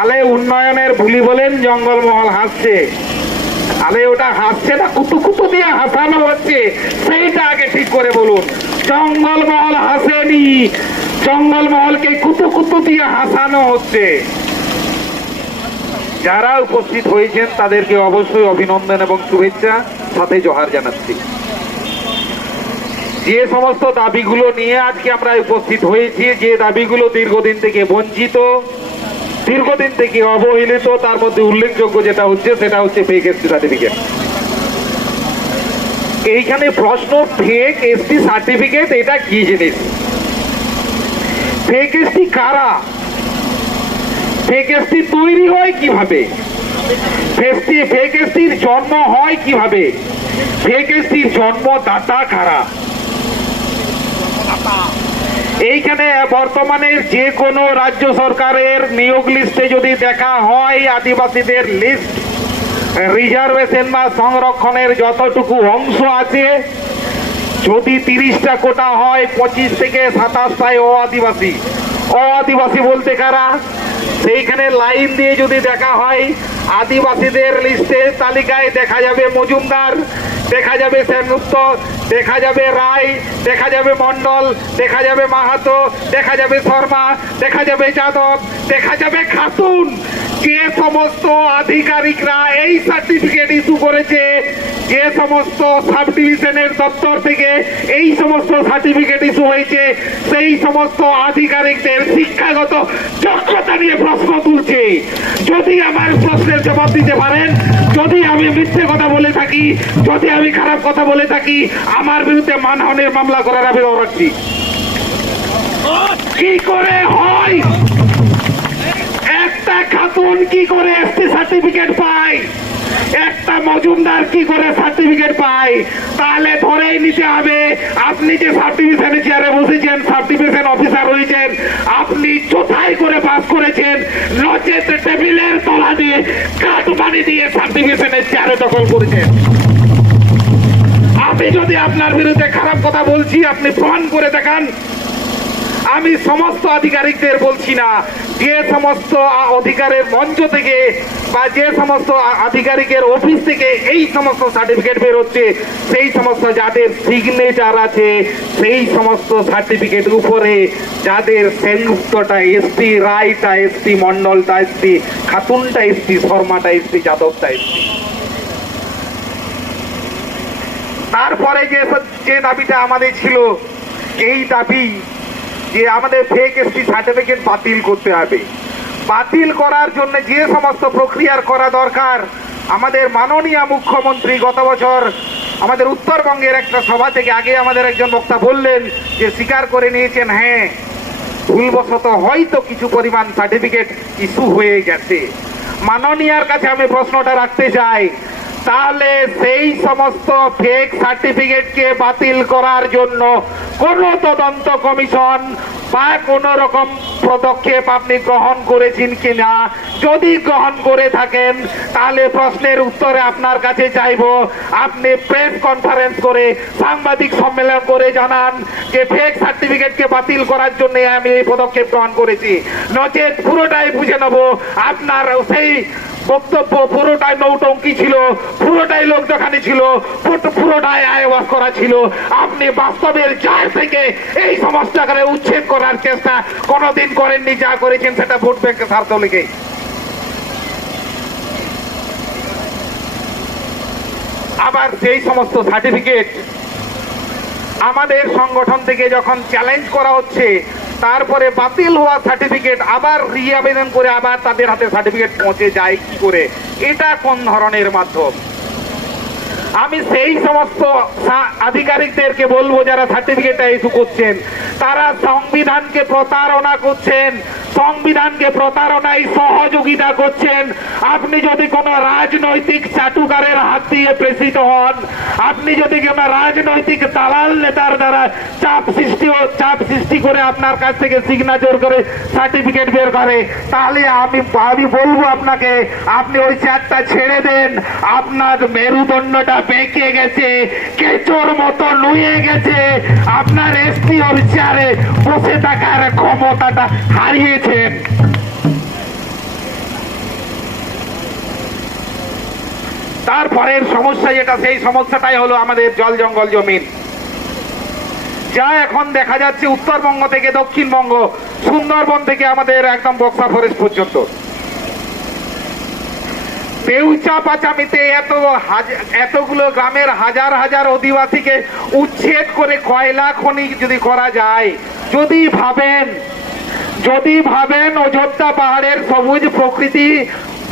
তাহলে উন্নয়নের ভুলি বলেন জঙ্গলমহল হাসছে আরে ওটা হাসছে না কুতু কুতু দিয়ে হাসানো হচ্ছে সেইটা আগে ঠিক করে বলুন জঙ্গলমহল হাসেনি জঙ্গলমহলকে কুতু কুতু দিয়ে হাসানো হচ্ছে যারা উপস্থিত হয়েছেন তাদেরকে অবশ্যই অভিনন্দন এবং শুভেচ্ছা সাথে জহার জানাচ্ছি যে সমস্ত দাবিগুলো নিয়ে আজকে আমরা উপস্থিত হয়েছি যে দাবিগুলো দীর্ঘদিন থেকে বঞ্চিত দীর্ঘদিন থেকে অবহেলিত তার মধ্যে উল্লেখযোগ্য যেটা হচ্ছে সেটা হচ্ছে ফেক এসটি সার্টিফিকেট এইখানে প্রশ্ন ফেক এসটি সার্টিফিকেট এটা কি জিনিস ফেক এসটি কারা ফেক এসটি তৈরি হয় কিভাবে ফেসটি ফেক এসটির জন্ম হয় কিভাবে ফেক এসটির জন্মদাতা কারা এইখানে বর্তমানে যে কোনো রাজ্য সরকারের নিয়োগ লিস্টে যদি দেখা হয় আদিবাসীদের লিস্ট রিজার্ভেশন বা সংরক্ষণের যতটুকু অংশ আছে যদি তিরিশটা কোটা হয় পঁচিশ থেকে সাতাশটায় অ আদিবাসী অ আদিবাসী বলতে কারা সেইখানে লাইন দিয়ে যদি দেখা হয় আদিবাসীদের লিস্টের তালিকায় দেখা যাবে মজুমদার দেখা যাবে সেনগুপ্ত দেখা যাবে রায় দেখা যাবে মণ্ডল দেখা যাবে মাহাতো দেখা যাবে শর্মা দেখা যাবে যাদব দেখা যাবে খাতুন যে সমস্ত আধিকারিকরা এই সার্টিফিকেট ইস্যু করেছে যে সমস্ত সাব ডিভিশনের দপ্তর থেকে এই সমস্ত সার্টিফিকেট ইস্যু হয়েছে সেই সমস্ত আধিকারিকদের শিক্ষাগত যোগ্যতা নিয়ে প্রশ্ন তুলছে যদি আমার প্রশ্নের জবাব দিতে পারেন যদি আমি মিথ্যে কথা বলে থাকি যদি আমি খারাপ কথা বলে থাকি আমার বিরুদ্ধে মানহানের মামলা করার আবির্ভাব রাখছি কি করে হয় কি করে এসটি সার্টিফিকেট পায় একটা মজুমদার কি করে সার্টিফিকেট পায় তাহলে ধরেই নিতে হবে আপনি যে সার্টিফিকেশন চেয়ারে বসেছেন সার্টিফিকেশন অফিসার হয়েছেন আপনি চোথায় করে পাস করেছেন নচেত টেবিলের তলা দিয়ে কাঠ পানি দিয়ে সাব চেয়ারে দখল করেছেন আমি যদি আপনার বিরুদ্ধে খারাপ কথা বলছি আপনি প্রমাণ করে দেখান আমি সমস্ত আধিকারিকদের বলছি না যে সমস্ত অধিকারের মঞ্চ থেকে বা যে সমস্ত আধিকারিকের অফিস থেকে এই সমস্ত সার্টিফিকেট বেরোচ্ছে সেই সমস্ত যাদের সিগনেচার আছে সেই সমস্ত সার্টিফিকেট উপরে যাদের সেনগুপ্তটা এসটি রায়টা এসটি মণ্ডলটা এসটি খাতুনটা এসটি শর্মাটা এসটি যাদবটা এসটি তারপরে যে যে দাবিটা আমাদের ছিল এই দাবি যে আমাদের ফেক এসটি সার্টিফিকেট বাতিল করতে হবে বাতিল করার জন্য যে সমস্ত প্রক্রিয়ার করা দরকার আমাদের মাননীয় মুখ্যমন্ত্রী গত বছর আমাদের উত্তরবঙ্গের একটা সভা থেকে আগে আমাদের একজন বক্তা বললেন যে স্বীকার করে নিয়েছেন হ্যাঁ ভুলবশত হয়তো কিছু পরিমাণ সার্টিফিকেট ইস্যু হয়ে গেছে মাননীয়ার কাছে আমি প্রশ্নটা রাখতে চাই তাহলে সেই সমস্ত ফেক সার্টিফিকেটকে বাতিল করার জন্য কোনো তদন্ত কমিশন বা কোন রকম পদক্ষেপ আপনি গ্রহণ করেছেন কিনা যদি গ্রহণ করে থাকেন তাহলে প্রশ্নের উত্তরে আপনার কাছে চাইব আপনি প্রেস কনফারেন্স করে সাংবাদিক সম্মেলন করে জানান যে ফেক সার্টিফিকেটকে বাতিল করার জন্য আমি এই পদক্ষেপ গ্রহণ করেছি নচেত পুরোটাই বুঝে নেব আপনার সেই বক্তব্য পুরোটাই নৌটঙ্কি ছিল পুরোটাই লোক দেখানি ছিল পুরোটাই আয়বাস করা ছিল আপনি বাস্তবের জার থেকে এই সমস্যাকে উচ্ছেদ করার চেষ্টা কোনোদিন করেননি যা করেছেন সেটা ভোট ব্যাংকের স্বার্থ লিখে আবার সেই সমস্ত সার্টিফিকেট আমাদের সংগঠন থেকে যখন চ্যালেঞ্জ করা হচ্ছে তারপরে বাতিল হওয়া সার্টিফিকেট আবার রি আবেদন করে আবার তাদের হাতে সার্টিফিকেট পৌঁছে যায় কি করে এটা কোন ধরনের মাধ্যম আমি সেই সমস্ত আধিকারিকদেরকে বলবো যারা সার্টিফিকেটটা ইস্যু করছেন তারা সংবিধানকে প্রতারণা করছেন সংবিধানকে প্রতারণায় সহযোগিতা করছেন আপনি যদি কোনো রাজনৈতিক চাটুকারের হাত দিয়ে প্রেষিত হন আপনি যদি কোনো রাজনৈতিক দালাল নেতার দ্বারা চাপ সৃষ্টি চাপ সৃষ্টি করে আপনার কাছ থেকে সিগনেচার করে সার্টিফিকেট বের করে তাহলে আমি আমি বলবো আপনাকে আপনি ওই চারটা ছেড়ে দেন আপনার মেরুদণ্ডটা বেঁকে গেছে কেঁচোর মতো নুয়ে গেছে আপনার এসপি চেয়ারে বসে থাকার ক্ষমতাটা হারিয়েছে করেছেন তারপরের সমস্যা যেটা সেই সমস্যাটাই হলো আমাদের জল জঙ্গল জমিন যা এখন দেখা যাচ্ছে উত্তরবঙ্গ থেকে দক্ষিণবঙ্গ সুন্দরবন থেকে আমাদের একদম বক্সা ফরেস্ট পর্যন্ত পেউচা পাচামিতে এত এতগুলো গ্রামের হাজার হাজার অধিবাসীকে উচ্ছেদ করে কয়লা খনি যদি করা যায় যদি ভাবেন যদি ভাবেন অযোধ্যা পাহাড়ের সবুজ প্রকৃতি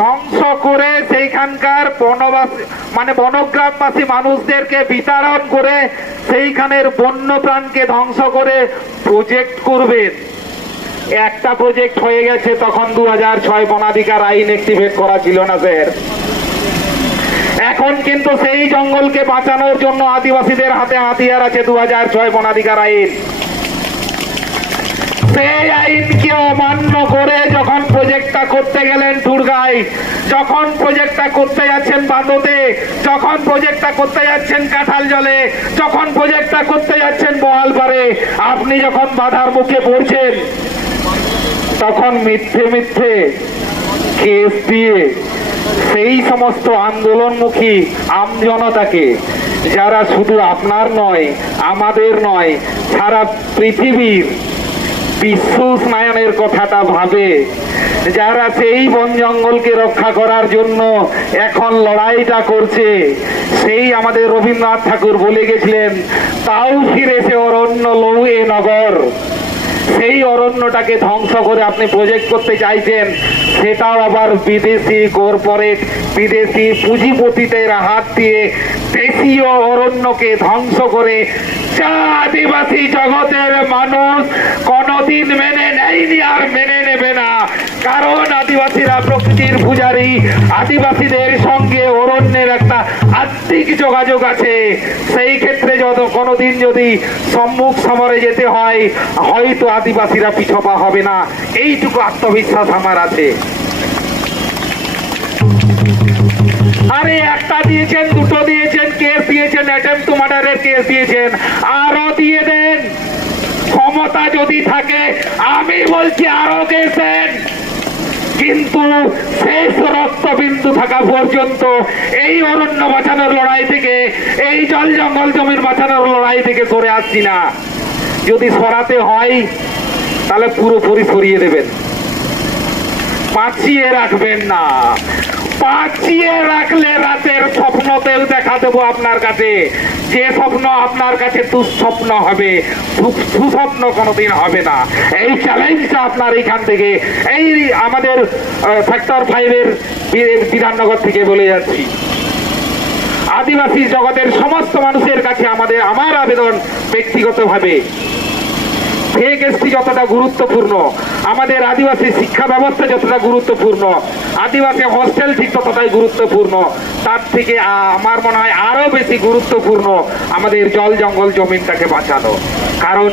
ধ্বংস করে সেইখানকার বনবাসী মানে বনগ্রামবাসী মানুষদেরকে বিতাড়ন করে সেইখানের বন্য প্রাণকে ধ্বংস করে প্রজেক্ট করবেন একটা প্রজেক্ট হয়ে গেছে তখন দু হাজার ছয় বনাধিকার আইন অ্যাক্টিভেট করা ছিল না স্যার এখন কিন্তু সেই জঙ্গলকে বাঁচানোর জন্য আদিবাসীদের হাতে হাতিয়ার আছে দু হাজার ছয় বনাধিকার আইন সেই আইনকে অমান্য করে যখন প্রজেক্টটা করতে গেলেন দুর্গায় যখন প্রজেক্টটা করতে যাচ্ছেন বাদতে যখন প্রজেক্টটা করতে যাচ্ছেন কাঁঠাল জলে যখন প্রজেক্টটা করতে যাচ্ছেন বহালপাড়ে আপনি যখন বাধার মুখে পড়ছেন তখন মিথ্যে মিথ্যে কেস দিয়ে সেই সমস্ত আন্দোলনমুখী আমজনতাকে যারা শুধু আপনার নয় আমাদের নয় সারা পৃথিবীর বিশ্বুষ কথাটা ভাবে যারা সেই বন জঙ্গলকে রক্ষা করার জন্য এখন লড়াইটা করছে সেই আমাদের রবীন্দ্রনাথ ঠাকুর বলে গেছিলেন তাও ফিরেছে অরণ্য লৌয়ে নগর সেই অরণ্যটাকে ধ্বংস করে আপনি প্রজেক্ট করতে চাইছেন সেটাও আবার বিদেশি কর্পোরেট বিদেশি পুঁজিপতিদের হাত দিয়ে দেশীয় অরণ্যকে ধ্বংস করে যা আদিবাসী জগতের মানুষ কোনোদিন মেনে নেয়নি আর মেনে নেবে না কারণ আদিবাসীরা প্রকৃতির পূজারি আদিবাসীদের সঙ্গে অরণ্যের একটা আত্মিক যোগাযোগ আছে সেই ক্ষেত্রে যত কোনোদিন যদি সম্মুখ সমরে যেতে হয় হয়তো আদিবাসীরা পিছপা হবে না এইটুকু আত্মবিশ্বাস আমার আছে আরে একটা দিয়েছেন দুটো দিয়েছেন কেস দিয়েছেন অ্যাটেম্প টু মার্ডারের কেস দিয়েছেন আরো দিয়ে দেন ক্ষমতা যদি থাকে আমি বলছি আরো কেসে কিন্তু শেষ রক্তবিন্দু থাকা পর্যন্ত এই অরণ্য বাঁচানোর লড়াই থেকে এই জল জঙ্গল জমির বাঁচানোর লড়াই থেকে সরে আসছি না যদি সরাতে হয় তাহলে পুরোপুরি সরিয়ে দেবেন পাঁচিয়ে রাখবেন না পাঠিয়ে রাখলে রাতের তেল দেখা দেবো আপনার কাছে যে স্বপ্ন আপনার কাছে দুঃস্বপ্ন হবে সুস্বপ্ন কোনোদিন হবে না এই চ্যালেঞ্জটা আপনার এইখান থেকে এই আমাদের ফ্যাক্টর ফাইভের বিধাননগর থেকে বলে যাচ্ছি আদিবাসী জগতের সমস্ত মানুষের কাছে আমাদের আমার আবেদন ব্যক্তিগতভাবে ফেক এসটি যতটা গুরুত্বপূর্ণ আমাদের আদিবাসী শিক্ষা ব্যবস্থা যতটা গুরুত্বপূর্ণ আদিবাসী হোস্টেল ঠিক ততটাই গুরুত্বপূর্ণ তার থেকে আমার মনে হয় আরও বেশি গুরুত্বপূর্ণ আমাদের জল জঙ্গল জমিনটাকে বাঁচানো কারণ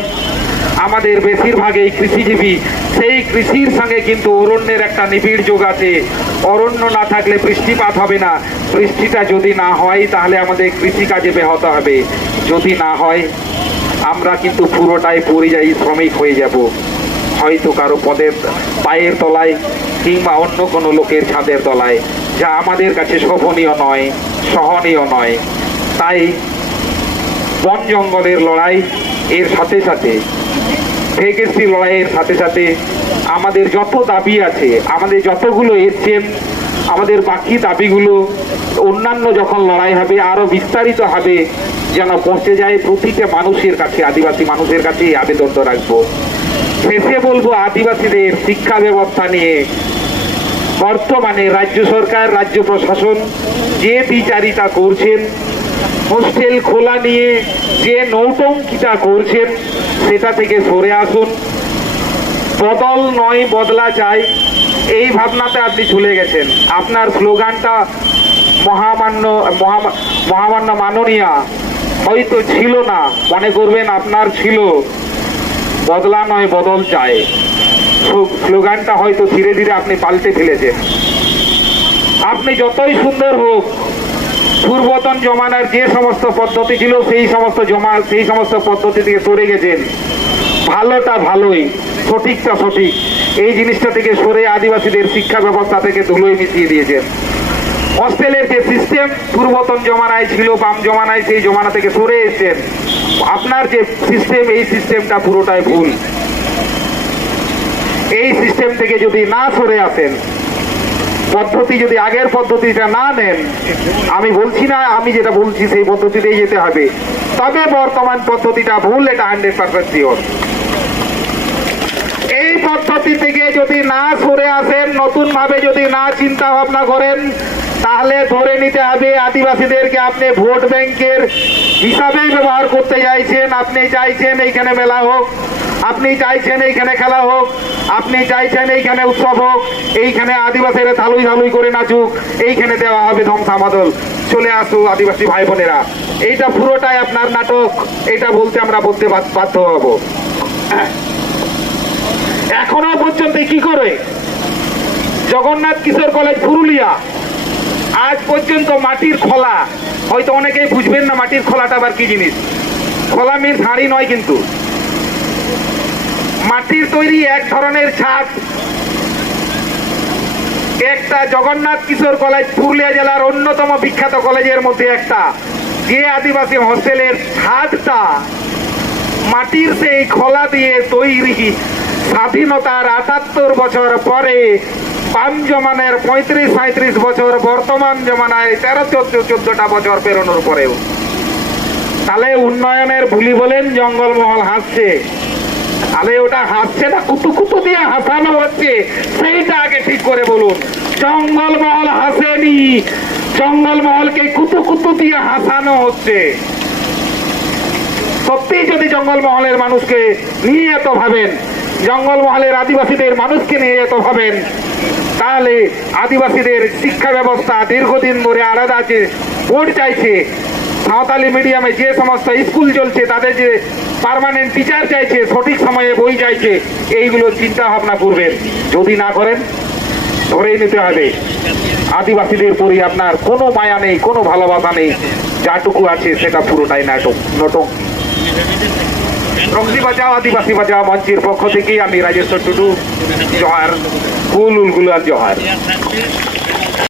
আমাদের বেশিরভাগই কৃষিজীবী সেই কৃষির সঙ্গে কিন্তু অরণ্যের একটা নিবিড় যোগ আছে অরণ্য না থাকলে বৃষ্টিপাত হবে না বৃষ্টিটা যদি না হয় তাহলে আমাদের কৃষিকাজে ব্যাহত হবে যদি না হয় আমরা কিন্তু পুরোটাই পরিযায়ী শ্রমিক হয়ে যাব হয়তো কারো পদের পায়ের তলায় কিংবা অন্য কোনো লোকের ছাদের তলায় যা আমাদের কাছে শোভনীয় নয় সহনীয় নয় তাই বন জঙ্গলের লড়াই এর সাথে সাথে ভেগেসি লড়াইয়ের সাথে সাথে আমাদের যত দাবি আছে আমাদের যতগুলো এসছেন আমাদের বাকি দাবিগুলো অন্যান্য যখন লড়াই হবে আরও বিস্তারিত হবে যেন পৌঁছে যায় প্রতিটা মানুষের কাছে আদিবাসী মানুষের কাছে আবেদন রাখবো শেষে বলবো আদিবাসীদের শিক্ষা ব্যবস্থা নিয়ে বর্তমানে রাজ্য সরকার রাজ্য প্রশাসন যে বিচারিতা করছেন হোস্টেল খোলা নিয়ে যে নৌটঙ্কিটা করছেন সেটা থেকে সরে আসুন বদল নয় বদলা চাই এই ভাবনাতে আপনি চলে গেছেন আপনার স্লোগানটা মহামান্য মহামান্য মাননীয়া হয়তো ছিল না মনে করবেন আপনার ছিল বদলা নয় বদল চায় স্লোগানটা হয়তো ধীরে ধীরে আপনি পাল্টে ফেলেছেন আপনি যতই সুন্দর হোক পূর্বতন জমানার যে সমস্ত পদ্ধতি ছিল সেই সমস্ত জমা সেই সমস্ত পদ্ধতি থেকে সরে গেছেন ভালোটা ভালোই সঠিকটা সঠিক এই জিনিসটা থেকে সরে আদিবাসীদের শিক্ষা ব্যবস্থা থেকে ধুলোয় মিশিয়ে দিয়েছেন হস্টেলের যে সিস্টেম পূর্বতন জমানায় ছিল বাম জমানায় সেই জমানা থেকে সরে এসছেন আপনার যে সিস্টেম এই সিস্টেমটা পুরোটাই ভুল এই সিস্টেম থেকে যদি না সরে আসেন পদ্ধতি যদি আগের পদ্ধতিটা না নেন আমি বলছি না আমি যেটা বলছি সেই পদ্ধতিতেই যেতে হবে তবে বর্তমান পদ্ধতিটা ভুল এটা হান্ড্রেড পার্সেন্ট শিওর এই পদ্ধতি থেকে যদি না সরে আসেন নতুন ভাবে যদি না চিন্তা ভাবনা করেন তাহলে ধরে নিতে হবে আদিবাসীদেরকে আপনি ভোট ব্যাংকের হিসাবেই ব্যবহার করতে চাইছেন আপনি চাইছেন এইখানে মেলা হোক আপনি চাইছেন এইখানে খেলা হোক আপনি চাইছেন এইখানে উৎসব হোক এইখানে আদিবাসীরা ধালুই থালুই করে নাচুক এইখানে দেওয়া হবে ধমসামাদল চলে আসু আদিবাসী ভাই বোনেরা এইটা পুরোটাই আপনার নাটক এটা বলতে আমরা বলতে বাধ্য হব এখনো পর্যন্ত কি করে জগন্নাথ কিশোর কলেজ পুরুলিয়া আজ পর্যন্ত মাটির খোলা হয়তো অনেকেই বুঝবেন না মাটির খোলাটা আবার কি জিনিস খোলা মিন হাঁড়ি নয় কিন্তু মাটির তৈরি এক ধরনের ছাদ একটা জগন্নাথ কিশোর কলেজ পুরুলিয়া জেলার অন্যতম বিখ্যাত কলেজের মধ্যে একটা যে আদিবাসী হোস্টেলের ছাদটা মাটির সেই খোলা দিয়ে তৈরি স্বাধীনতার আটাত্তর বছর পরে পান জমানের পঁয়ত্রিশ সাঁত্রিশ বছর বর্তমান জমানায় তেরো চোদ্দ চোদ্দটা বছর পেরোনোর পরেও তাহলে উন্নয়নের ভুলি বলেন জঙ্গলমহল হাসছে তাহলে ওটা হাসছে না কুতু কুতু দিয়ে হাসানো হচ্ছে সেইটা আগে ঠিক করে বলুন জঙ্গলমহল হাসেনি জঙ্গলমহলকে কুতু কুতু দিয়ে হাসানো হচ্ছে সত্যি যদি জঙ্গলমহলের মানুষকে নিয়ে এত ভাবেন জঙ্গলমহলের আদিবাসীদের মানুষকে নিয়ে যেতে হবেন তাহলে আদিবাসীদের শিক্ষা ব্যবস্থা দীর্ঘদিন ধরে আলাদা আছে বোর্ড চাইছে সাঁওতালি মিডিয়ামে যে সমস্ত স্কুল চলছে তাদের যে পারমানেন্ট টিচার চাইছে সঠিক সময়ে বই চাইছে এইগুলো চিন্তা ভাবনা করবেন যদি না করেন ধরেই নিতে হবে আদিবাসীদের পরি আপনার কোনো মায়া নেই কোনো ভালোবাসা নেই যাটুকু আছে সেটা পুরোটাই নাটক নটক প্রকৃতি বাঁচাও আদিবাসী বাঁচাও মঞ্চের পক্ষ থেকে আমি রাজেশ্বর টুডু জহার ফুল উলগুলার জহার